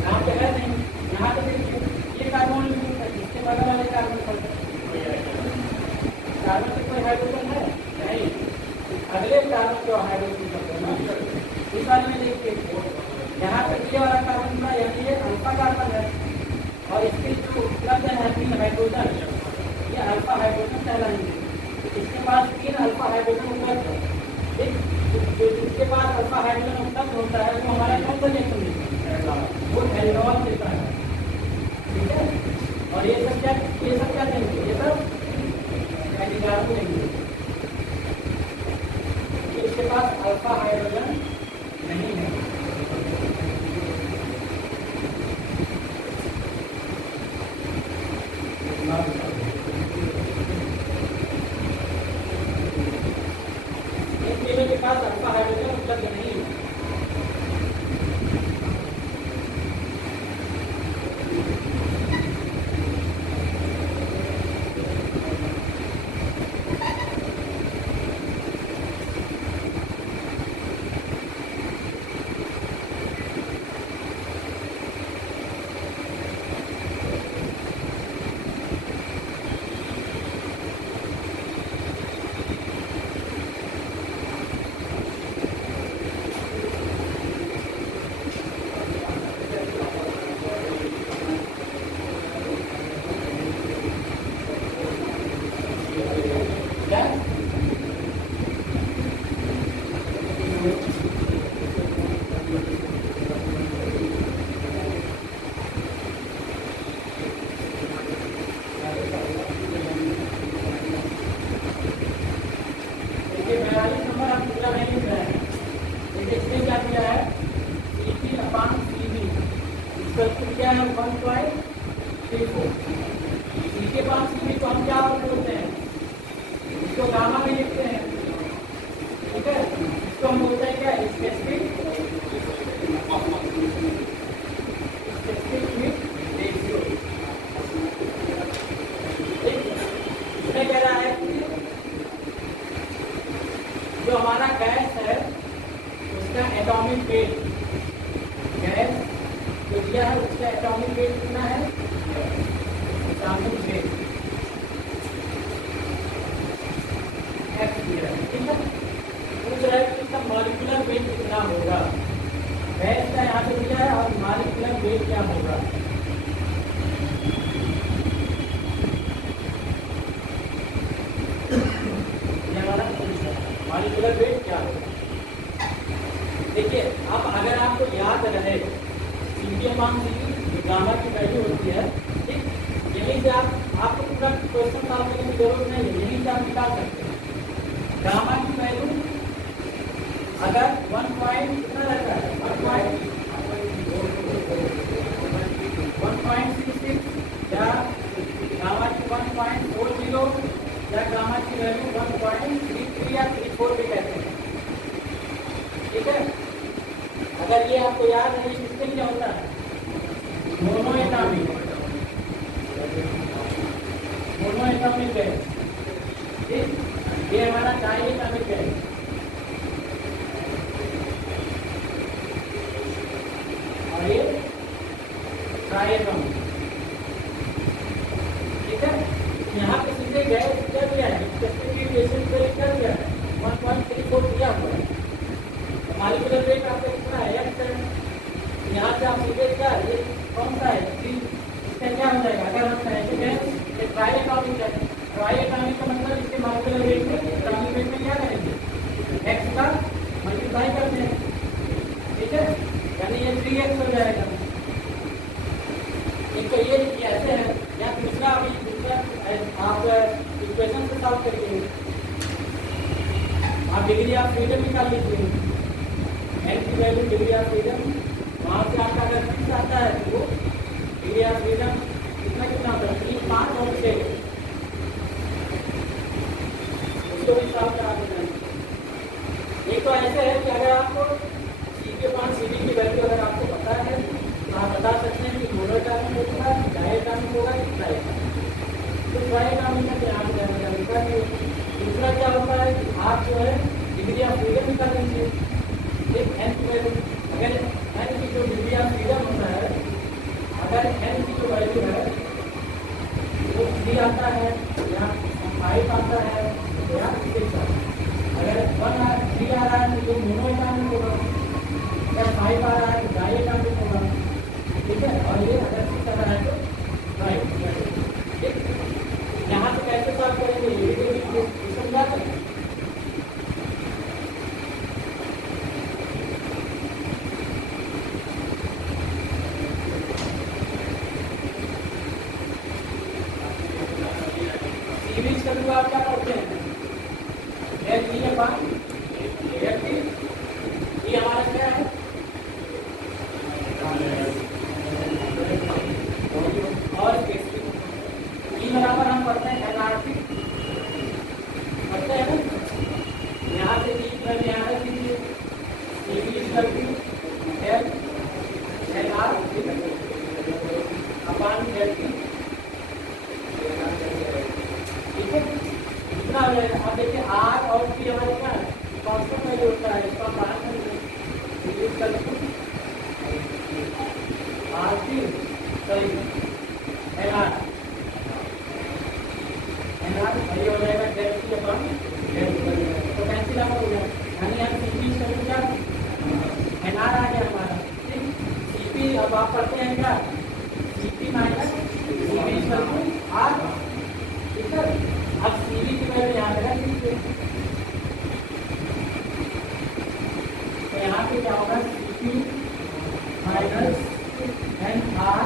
यहाँ पे है नहीं यहाँ पे देखिए ये कार्बन इसके बगल वाले कार्बन कार्बन पे कोई हाइड्रोजन है नहीं अगले कार्बन जो हाइड्रोजन इस बारे में देखिए यहाँ पे ये वाला कार्बन का यानी ये अल्फा कार्बन है और इसके जो उपलब्ध है तीन हाइड्रोजन ये अल्फा हाइड्रोजन कहलाएंगे इसके पास तीन अल्फा हाइड्रोजन उपलब्ध है ठीक जिसके पास अल्फा हाइड्रोजन उपलब्ध होता है वो हमारा कौन सा रिएक्शन देता है वो एल्कोहल देता है ठीक है और ये सब क्या देंगे ये सब एल्कोहल देंगे इसके पास अल्फा हाइड्रोजन नहीं है के पास अल्फा हाइड्रोजन उपलब्ध नहीं है क्या है 1.34। सी के पास सी को हम क्या बोलते हैं, इसको गामा में लिखते हैं, ठीक है। इसको हम बोलते हैं क्या, स्पेसिफिक हीट रेशियो। इसमें कह रहा है कि जो हमारा गैस है उसका एटॉमिक वेट, गैस जो दिया है उसका एटॉमिक वेट कितना है, एटॉमिक वेट F दिया है, ठीक है। पूछ रहा है कि इसका मॉलिक्यूलर वेट कितना होगा, गैस का यहाँ पे दिया है और मॉलिक्यूलर वेट क्या होगा। ये हमारा मॉलिक्यूलर वेट क्या होगा। देखिए अब अगर आपको याद रहे CP/CV गामा की वैल्यू होती है, ठीक, यहीं से आपको पूरा क्वेश्चन सॉल्व करने की जरूरत नहीं है, यहीं से आप निकाल सकते हैं। गामा की वैल्यू अगर 1 पॉइंट कितना रहता है, 1.66 या गामा की 1.40 या गामा की वैल्यू 1.33 या 34 भी कहते हैं, ठीक है। अगर ये आपको याद है इससे क्या होता है, मोनोएटॉमिक गैस, ठीक, ये हमारा डायएटॉमिक गैस, और ये ट्राइएटॉमिक, ठीक है। यहाँ पे सीधे गैस क्या दिया है, स्पेसिफिकेशन पे क्या दिया है, 1.34 दिया हुआ है। मॉलिक्यूलर वेट आपका कितना है, X है। यहाँ से आप सीधे क्या, ये कौन सा है, इसका क्या हो जाएगा, अगर हम ऐसे गए ये ट्राइएटॉमिक है, ट्राइएटॉमिक का मतलब इसके मॉलिक्यूलर वेट में, एटॉमिक वेट में क्या करेंगे, X का मल्टीप्लाई करते हैं, ठीक है, यानी ये 3x हो जाएगा। एक तो ये ऐसे है, या दूसरा अभी दूसरा आप इक्वेशन से सॉल्व करिए, आप डिग्री ऑफ फ्रीडम निकाल लीजिए, n की वैल्यू डिग्री ऑफ फ्रीडम, वहाँ से आपका अगर 30 आता है तो डिग्री ऑफ फ्रीडम कितना कितना होता है, 3, 5 और 6, उसको भी सॉल्व करा देना। एक तो ऐसे है कि अगर आपको CP/CV की वैल्यू अगर आपको पता है तो आप बता सकते हैं कि मोनोएटॉमिक होगा, डायएटॉमिक होगा कि ट्राइएटॉमिक। तो ट्राइएटॉमिक का ध्यान देना है। दूसरा क्या होता है कि आप जो है डिग्री ऑफ फ्रीडम निकाल लीजिए, एक n की वैल्यू, अगर n की जो डिग्री ऑफ फ्रीडम होता है, अगर n की जो वैल्यू है वो 3 आता है या 5 आता है या 6 आता है, अगर 3 आ रहा है तो जो मोनोएटॉमिक होगा, अगर 5 आ रहा है तो डायएटॉमिक होगा, ठीक है, और ये अगर 6 आ रहा है तो ट्राइएटॉमिक, ठीक। यहाँ से कैसे सॉल्व करेंगे, ये समझा सकते हैं। सीरीज का भी आप क्या करते हैं, ये हमारा क्या है, और बराबर हम पढ़ते हैं NRT, पढ़ते हैं ना, यहाँ से यहाँ रख दीजिए, इंग्लिश करती NR अपान ZT, ठीक है, कितना हो जाएगा। अब देखिए R और P हमारे क्या है, कांस्टेंट वैल्यू होता है, इसका मान इंग्लिश करती RT सही NR वही हो जाएगा ZT अपान ZT, तो कैंसिल आउट हो गया, यानी यहाँ CP का क्या NR आ गया हमारा, ठीक। CP अब आप पढ़ते हैं क्या, CP माइनस CV R, ठीक है। अब CV की वैल्यू यहाँ पे रख दीजिए, तो यहाँ पे क्या होगा, CP माइनस NR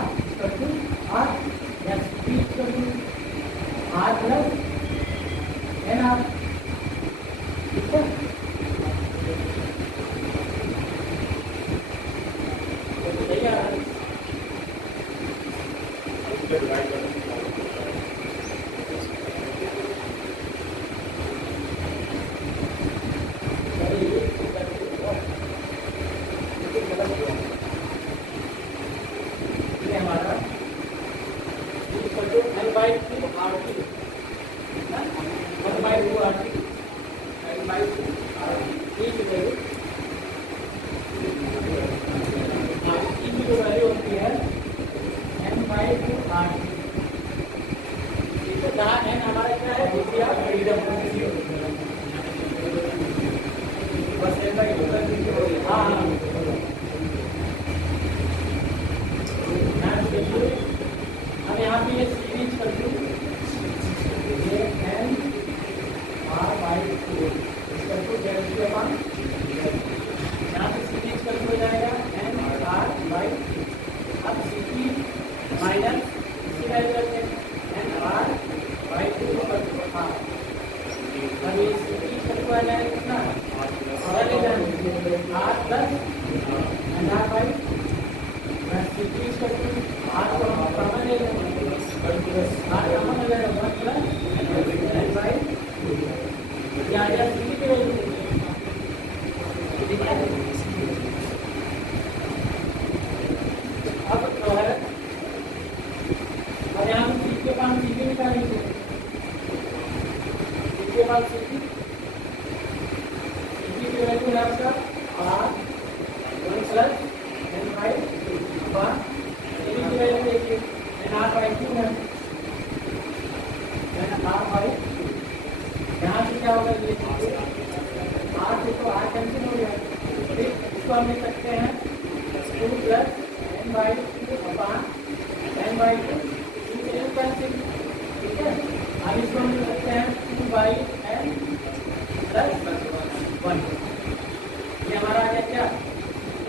R या CP R प्लस NR, ठीक है। सही आ रहा है, plus and half by sixty इसका आर को हम कॉमन ले लेंगे, आर कॉमन हो जाएगा 1 प्लस एन बाई या सिक्सटी की वैल्यू ठीक है। अब तो है और यहाँ सी के पास सी भी निकालेंगे, सी के पास सी की वैल्यू है आपका R 1 plus N by one, की वैल्यू देखिए एन आर बाई 2 है, एन आर बाई यहाँ से क्या होगा ये आर से तो आर कैंसिल हो गया, फिर इसको हम लिख सकते हैं 2 plus N by upon N by 2 cancel, ठीक है। अब इसको हम लिख सकते हैं 2 बाई एन प्लस 1, ये हमारा आ गया क्या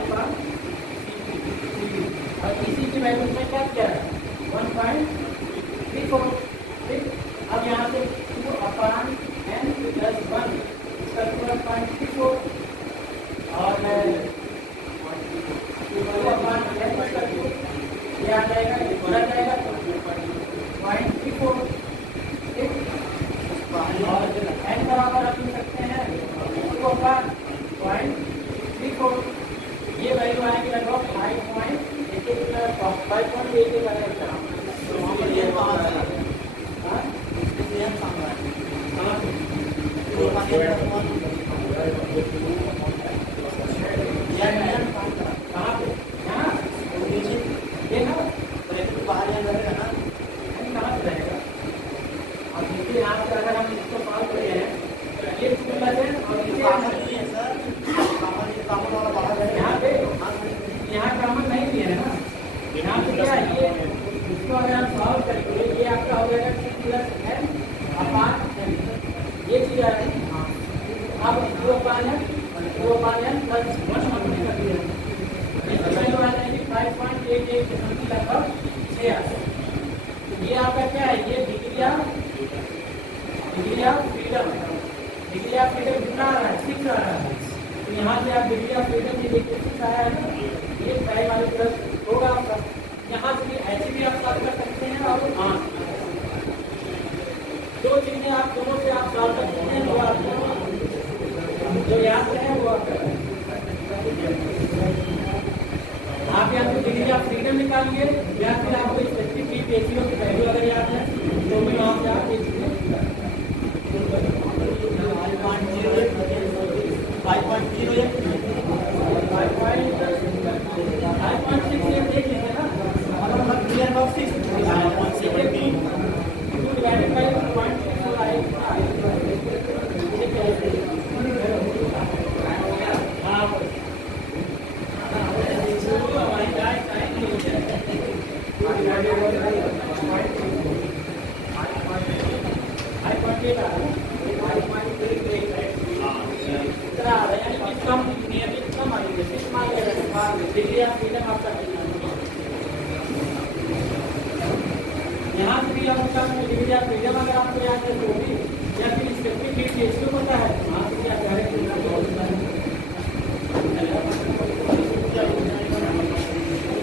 अपॉन और इसी की वैल्यू में क्या किया है 1.34, ठीक। अब यहाँ से 2 अपॉन एन प्लस 1 इसका 1.34 और 2 अपॉन एन इसका 2 ये आ जाएगा, ये बढ़ जाएगा 0.34, ठीक। और एन बराबर आप लिख सकते हैं 2 अपॉन 0.34, ये वैल्यू आएगी लगभग 5.88 आएगा। अगर हम इसको सॉल्व कर रहे हैं ये यहाँ कॉमन नहीं दिया है ना, यहाँ पे क्या है ये इसको अगर हम सॉल्व करेंगे ये आपका हो जाएगा 2 प्लस एन अपॉन एन, ये चीज आ रही है। अब 2 अपॉन एन प्लस 1 हमने कर दिया, इसकी वैल्यू आ जाएगी 5.88 के समथिंग लगभग 6 आ जाएगा। ये आपका क्या है, ये डिग्री ऑफ फ्रीडम कितना आ रहा है 6 आ रहा है, तो यहाँ से आप डिग्री ऑफ फ्रीडम ये देखिए 6 आया है ना, ये पहले वाले प्लस होगा आपका। यहाँ से ऐसे भी आप सॉल्व कर सकते हैं और हाँ 2 चीजें आप दोनों से आप सॉल्व कर सकते हैं, वो आपको जो याद रहे वो आप यहाँ पे डिग्री ऑफ फ्रीडम निकालिए या फिर आपको स्पेसिफिक रेशियो की वैल्यू अगर याद है तो भी वहाँ से आप ये चीजें 5.8 यहाँ से भी हम उसका डिग्री ऑफ फ्रीडम अगर आपको याद है तो भी या फिर स्पेसिफिक रेशियो पता है वहाँ से क्या करें